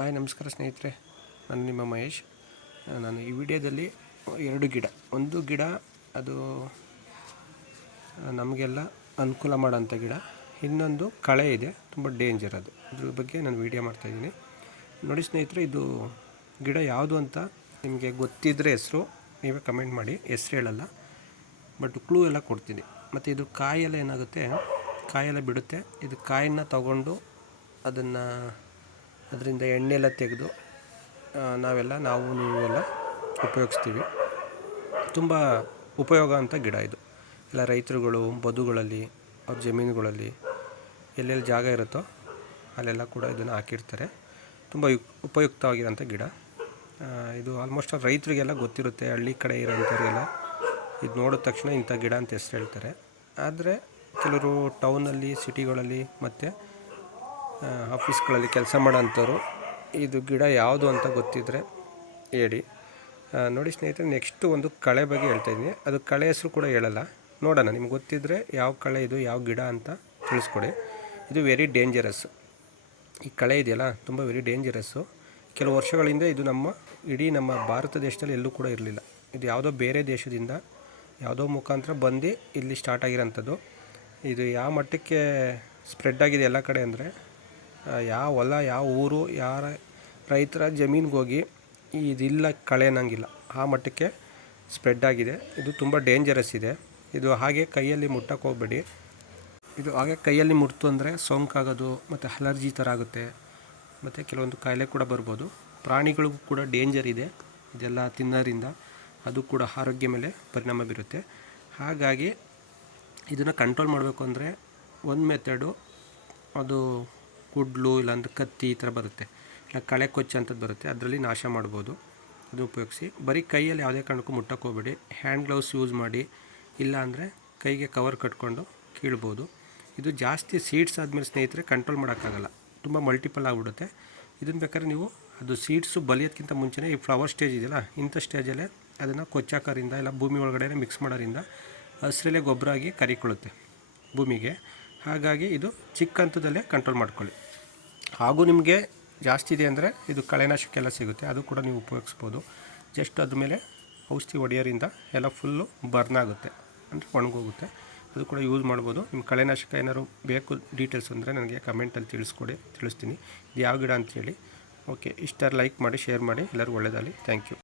Hi, ನಮಸ್ಕಾರ ಸ್ನೇಹಿತರೆ. ನಾನು ನಿಮ್ಮ ಮಹೇಶ್. ನಾನು ಈ ವಿಡಿಯೋದಲ್ಲಿ ಎರಡು ಗಿಡ. ಒಂದು ಗಿಡ, ಅದು ನಮಗೆಲ್ಲ ಅನುಕೂಲ ಮಾಡೋಂಥ ಗಿಡ. ಇನ್ನೊಂದು ಕಳೆ ಇದೆ, ತುಂಬ ಡೇಂಜರ್ ಅದು. ಅದ್ರ ಬಗ್ಗೆ ನಾನು ವಿಡಿಯೋ ಮಾಡ್ತಾಯಿದ್ದೀನಿ ನೋಡಿ ಸ್ನೇಹಿತರೆ, ಇದು ಗಿಡ ಯಾವುದು ಅಂತ ನಿಮಗೆ ಗೊತ್ತಿದ್ದರೆ ಹೆಸರು, ನೀವೇ ಕಮೆಂಟ್ ಮಾಡಿ. ಹೆಸ್ರು ಹೇಳಲ್ಲ, ಬಟ್ ಕ್ಲೂ ಎಲ್ಲ ಕೊಡ್ತೀನಿ. ಮತ್ತು ಇದು ಕಾಯೆಲ್ಲ ಏನಾಗುತ್ತೆ, ಕಾಯೆಲ್ಲ ಬಿಡುತ್ತೆ. ಇದು ಕಾಯನ್ನು ತಗೊಂಡು ಅದನ್ನು ಅದರಿಂದ ಎಣ್ಣೆ ಎಲ್ಲ ತೆಗೆದು ನಾವೆಲ್ಲ, ನಾವು, ನೀವು ಎಲ್ಲ ಉಪಯೋಗಿಸ್ತೀವಿ. ತುಂಬ ಉಪಯೋಗ ಅಂತ ಗಿಡ ಇದು. ಎಲ್ಲ ರೈತರುಗಳು, ಬದುಗಳಲ್ಲಿ, ಅವ್ರ ಜಮೀನುಗಳಲ್ಲಿ ಎಲ್ಲೆಲ್ಲಿ ಜಾಗ ಇರುತ್ತೋ ಅಲ್ಲೆಲ್ಲ ಕೂಡ ಇದನ್ನು ಹಾಕಿರ್ತಾರೆ. ತುಂಬ ಉಪಯುಕ್ತವಾಗಿರೋಂಥ ಗಿಡ. ಇದು ಆಲ್ಮೋಸ್ಟ್ ರೈತರಿಗೆಲ್ಲ ಗೊತ್ತಿರುತ್ತೆ, ಹಳ್ಳಿ ಕಡೆ ಇರೋಂಥವ್ರಿಗೆಲ್ಲ ಇದು ನೋಡಿದ ತಕ್ಷಣ ಇಂಥ ಗಿಡ ಅಂತ ಹೆಸ್ರು ಹೇಳ್ತಾರೆ. ಆದರೆ ಕೆಲವರು ಟೌನಲ್ಲಿ ಸಿಟಿಗಳಲ್ಲಿ ಮತ್ತು ಆಫೀಸ್ಗಳಲ್ಲಿ ಕೆಲಸ ಮಾಡೋಂಥವ್ರು. ಇದು ಗಿಡ ಯಾವುದು ಅಂತ ಗೊತ್ತಿದ್ದರೆ ಹೇಳಿ. ನೋಡಿ ಸ್ನೇಹಿತರೆ, ನೆಕ್ಸ್ಟು ಒಂದು ಕಳೆ ಬಗ್ಗೆ ಹೇಳ್ತಾ ಇದ್ದೀನಿ. ಅದು ಕಳೆ ಹೆಸರು ಕೂಡ ಹೇಳಲ್ಲ. ನೋಡೋಣ, ನಿಮ್ಗೆ ಗೊತ್ತಿದ್ದರೆ ಯಾವ ಕಳೆ ಇದು, ಯಾವ ಗಿಡ ಅಂತ ತಿಳಿಸ್ಕೊಡಿ. ಇದು ವೆರಿ ಡೇಂಜರಸ್ ಈ ಕಳೆ ಇದೆಯಲ್ಲ, ತುಂಬ ವೆರಿ ಡೇಂಜರಸ್ಸು ಕೆಲವು ವರ್ಷಗಳಿಂದ ಇದು ನಮ್ಮ, ಇಡೀ ನಮ್ಮ ಭಾರತ ದೇಶದಲ್ಲಿ ಎಲ್ಲೂ ಕೂಡ ಇರಲಿಲ್ಲ. ಇದು ಯಾವುದೋ ಬೇರೆ ದೇಶದಿಂದ, ಯಾವುದೋ ಮುಖಾಂತರ ಬಂದು ಇಲ್ಲಿ ಸ್ಟಾರ್ಟ್ ಆಗಿರೋಂಥದ್ದು. ಇದು ಯಾವ ಮಟ್ಟಕ್ಕೆ ಸ್ಪ್ರೆಡ್ ಆಗಿದೆ ಎಲ್ಲ ಕಡೆ ಅಂದರೆ ಯಾವ ಹೊಲ, ಯಾವ ಊರು, ಯಾರ ರೈತರ ಜಮೀನಿಗೆ ಹೋಗಿ ಇದಿಲ್ಲ ಕಳೆ ಅನ್ನಂಗಿಲ್ಲ. ಆ ಮಟ್ಟಕ್ಕೆ ಸ್ಪ್ರೆಡ್ ಆಗಿದೆ. ಇದು ತುಂಬ ಡೇಂಜರಸ್ ಇದೆ. ಇದು ಹಾಗೆ ಕೈಯಲ್ಲಿ ಮುಟ್ಟಕ್ಕೆ ಹೋಗಬೇಡಿ. ಇದು ಹಾಗೆ ಕೈಯಲ್ಲಿ ಮುಟ್ತು ಅಂದರೆ ಸೋಂಕಾಗೋದು ಮತ್ತು ಅಲರ್ಜಿ ಥರ ಆಗುತ್ತೆ. ಮತ್ತು ಕೆಲವೊಂದು ಕಾಯಿಲೆ ಕೂಡ ಬರ್ಬೋದು. ಪ್ರಾಣಿಗಳಿಗೂ ಕೂಡ ಡೇಂಜರ್ ಇದೆ. ಇದೆಲ್ಲ ತಿನ್ನೋದ್ರಿಂದ ಅದು ಕೂಡ ಆರೋಗ್ಯ ಮೇಲೆ ಪರಿಣಾಮ ಬೀರುತ್ತೆ. ಹಾಗಾಗಿ ಇದನ್ನು ಕಂಟ್ರೋಲ್ ಮಾಡಬೇಕು ಅಂದರೆ ಒಂದು ಮೆಥಡು ಅದು ಕುಡ್ಲು ಇಲ್ಲಾಂದ್ರೆ ಕತ್ತಿ ಈ ಥರ ಬರುತ್ತೆ. ಇಲ್ಲ ಕಳೆ ಕೊಚ್ಚೆ ಅಂಥದ್ದು ಬರುತ್ತೆ. ಅದರಲ್ಲಿ ನಾಶ ಮಾಡ್ಬೋದು. ಅದು ಉಪಯೋಗಿಸಿ. ಬರೀ ಕೈಯಲ್ಲಿ ಯಾವುದೇ ಕಾರಣಕ್ಕೂ ಮುಟ್ಟಕ್ಕೆ ಹೋಗ್ಬೇಡಿ. ಹ್ಯಾಂಡ್ ಗ್ಲೌಸ್ ಯೂಸ್ ಮಾಡಿ. ಇಲ್ಲ ಅಂದರೆ ಕೈಗೆ ಕವರ್ ಕಟ್ಕೊಂಡು ಕೀಳ್ಬೋದು. ಇದು ಜಾಸ್ತಿ ಸೀಡ್ಸ್ ಆದಮೇಲೆ ಸ್ನೇಹಿತರೆ ಕಂಟ್ರೋಲ್ ಮಾಡೋಕ್ಕಾಗಲ್ಲ. ತುಂಬ ಮಲ್ಟಿಪಲ್ ಆಗಿಬಿಡುತ್ತೆ. ಇದನ್ನು ಬೇಕಾದ್ರೆ ನೀವು ಅದು ಸೀಡ್ಸು ಬಲಿಯೋದಕ್ಕಿಂತ ಮುಂಚೆನೇ ಈ ಫ್ಲವರ್ ಸ್ಟೇಜ್ ಇದೆಯಲ್ಲ, ಇಂಥ ಸ್ಟೇಜಲ್ಲೇ ಅದನ್ನು ಕೊಚ್ಚಾಕೋರಿಂದ ಇಲ್ಲ ಭೂಮಿ ಒಳಗಡೆ ಮಿಕ್ಸ್ ಮಾಡೋರಿಂದ ಹಸಿರಲ್ಲೇ ಗೊಬ್ಬರ ಆಗಿ ಕರಿಕೊಳ್ಳುತ್ತೆ ಭೂಮಿಗೆ. ಹಾಗಾಗಿ ಇದು ಚಿಕ್ಕ ಹಂತದಲ್ಲೇ ಕಂಟ್ರೋಲ್ ಮಾಡ್ಕೊಳ್ಳಿ. ಹಾಗೂ ನಿಮಗೆ ಜಾಸ್ತಿ ಇದೆ ಅಂದರೆ ಇದು ಕಳೆನಾಶಕ್ಕೆಲ್ಲ ಸಿಗುತ್ತೆ. ಅದು ಕೂಡ ನೀವು ಉಪಯೋಗಿಸ್ಬೋದು. ಜಸ್ಟ್ ಅದ್ರ ಮೇಲೆ ಔಷಧಿ ಹೊಡೆಯೋರಿಂದ ಎಲ್ಲ ಫುಲ್ಲು ಬರ್ನ್ ಆಗುತ್ತೆ. ಅಂದರೆ ಒಣಗೋಗುತ್ತೆ. ಅದು ಕೂಡ ಯೂಸ್ ಮಾಡ್ಬೋದು. ನಿಮ್ಮ ಕಳೆನಾಶಕ ಏನಾದರೂ ಬೇಕು ಡೀಟೇಲ್ಸ್ ಅಂದರೆ ನನಗೆ ಕಮೆಂಟಲ್ಲಿ ತಿಳಿಸ್ಕೊಡಿ, ತಿಳಿಸ್ತೀನಿ. ಇದು ಯಾವ ಗಿಡ ಅಂತೇಳಿ. ಓಕೆ ಇಷ್ಟಾರು ಲೈಕ್ ಮಾಡಿ ಶೇರ್ ಮಾಡಿ. ಎಲ್ಲರೂ ಒಳ್ಳೆಯದಾಗಲಿ ಥ್ಯಾಂಕ್ ಯು